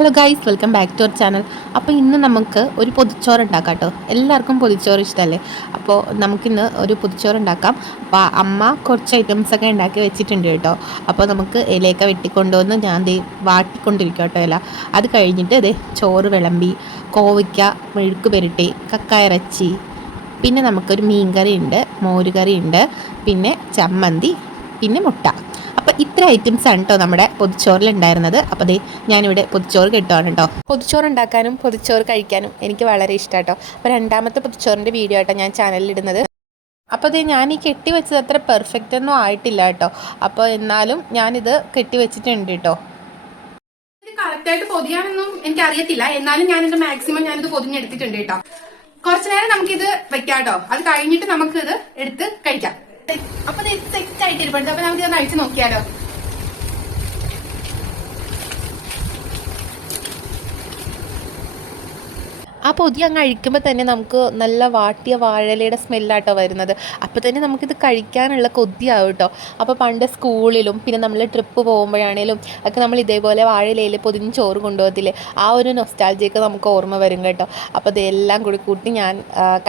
Hello guys, welcome back to our channel. അപ്പോൾ ഇന്ന് നമുക്ക് ഒരു പൊതിച്ചോറ് ഉണ്ടാക്കാം കേട്ടോ. എല്ലാവർക്കും പൊതിച്ചോറ് ഇഷ്ടമല്ലേ? അപ്പോൾ നമുക്കിന്ന് ഒരു പൊതിച്ചോറ് ഉണ്ടാക്കാം. അപ്പോൾ അമ്മ കുറച്ച് ഐറ്റംസൊക്കെ ഉണ്ടാക്കി വെച്ചിട്ടുണ്ട് കേട്ടോ. അപ്പോൾ നമുക്ക് ഇലയൊക്കെ വെട്ടിക്കൊണ്ടുവന്ന് ഞാൻ ദേ വാട്ടിക്കൊണ്ടിരിക്കും കേട്ടോ ഇല. അത് കഴിഞ്ഞിട്ട് ദേ ചോറ് വിളമ്പി, കോവയ്ക്ക മെഴുക്ക് പുരട്ടി, കക്കായിറച്ചി, പിന്നെ നമുക്കൊരു മീൻകറി ഉണ്ട്, മോരുകറി ഉണ്ട്, പിന്നെ ചമ്മന്തി, പിന്നെ മുട്ട. അപ്പോൾ ഇത്ര ഐറ്റംസ് ആണ് കേട്ടോ നമ്മുടെ പൊതിച്ചോറിൽ ഉണ്ടായിരുന്നത്. അപ്പോൾ ദേ ഞാനിവിടെ പൊതിച്ചോറ് കിട്ടുകയാണ് കേട്ടോ. പൊതിച്ചോറ് ഉണ്ടാക്കാനും പൊതിച്ചോറ് കഴിക്കാനും എനിക്ക് വളരെ ഇഷ്ടം കേട്ടോ. അപ്പോൾ രണ്ടാമത്തെ പൊതിച്ചോറിൻ്റെ വീഡിയോ ആട്ടോ ഞാൻ ചാനലിൽ ഇടുന്നത്. അപ്പോൾ ദേ ഞാൻ ഈ കെട്ടി വെച്ചത് അത്ര പെർഫെക്റ്റ് ഒന്നും ആയിട്ടില്ല കേട്ടോ. അപ്പോൾ എന്നാലും ഞാനിത് കെട്ടി വെച്ചിട്ടുണ്ട് കേട്ടോ. ഇത് കറക്റ്റായിട്ട് പൊതിയാനൊന്നും എനിക്ക് അറിയത്തില്ല, എന്നാലും ഞാനിത് മാക്സിമം ഞാനിത് പൊതിഞ്ഞെടുത്തിട്ടുണ്ട് കേട്ടോ. കുറച്ചു നേരം നമുക്കിത് വെക്കാം കേട്ടോ. അത് കഴിഞ്ഞിട്ട് നമുക്ക് ഇത് എടുത്ത് കഴിക്കാം. അപ്പൊ ഇത് സെറ്റ് ആയിട്ടിരിപ്പുണ്ട്. അപ്പൊ നമുക്ക് ഇത് അഴിച്ചു നോക്കിയാലോ. ആ പൊതി അങ്ങ് അഴിക്കുമ്പോൾ തന്നെ നമുക്ക് നല്ല വാട്ടിയ വാഴയിലയുടെ സ്മെല്ലാട്ടോ വരുന്നത്. അപ്പോൾ തന്നെ നമുക്കിത് കഴിക്കാനുള്ള കൊതിയാവും കേട്ടോ. അപ്പോൾ പണ്ട് സ്കൂളിലും പിന്നെ നമ്മൾ ട്രിപ്പ് പോകുമ്പോഴാണേലും ഒക്കെ നമ്മൾ ഇതേപോലെ വാഴയിലയിൽ പൊതിഞ്ഞ് ചോറ് കൊണ്ടുപോകത്തില്ലേ, ആ ഒരു നൊസ്റ്റാൾജിയൊക്കെ നമുക്ക് ഓർമ്മ വരും കേട്ടോ. അപ്പോൾ ഇതെല്ലാം കൂടി കൂട്ടി ഞാൻ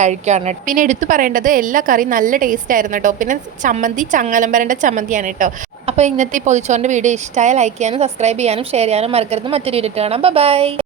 കഴിക്കുകയാണ്. പിന്നെ എടുത്തു പറയേണ്ടത് എല്ലാ കറിയും നല്ല ടേസ്റ്റ് ആയിരുന്നു കേട്ടോ. പിന്നെ ചമ്മന്തി ചങ്ങലമ്പരൻ്റെ ചമ്മന്തിയാണ് കേട്ടോ. അപ്പോൾ ഇന്നത്തെ പൊതിച്ചോറിൻ്റെ വീഡിയോ ഇഷ്ടമായ ലൈക്ക് ചെയ്യാനും സബ്സ്ക്രൈബ് ചെയ്യാനും ഷെയർ ചെയ്യാനും മറക്കരുത്. മറ്റൊരു വീഡിയോ കാണാം. ബൈ.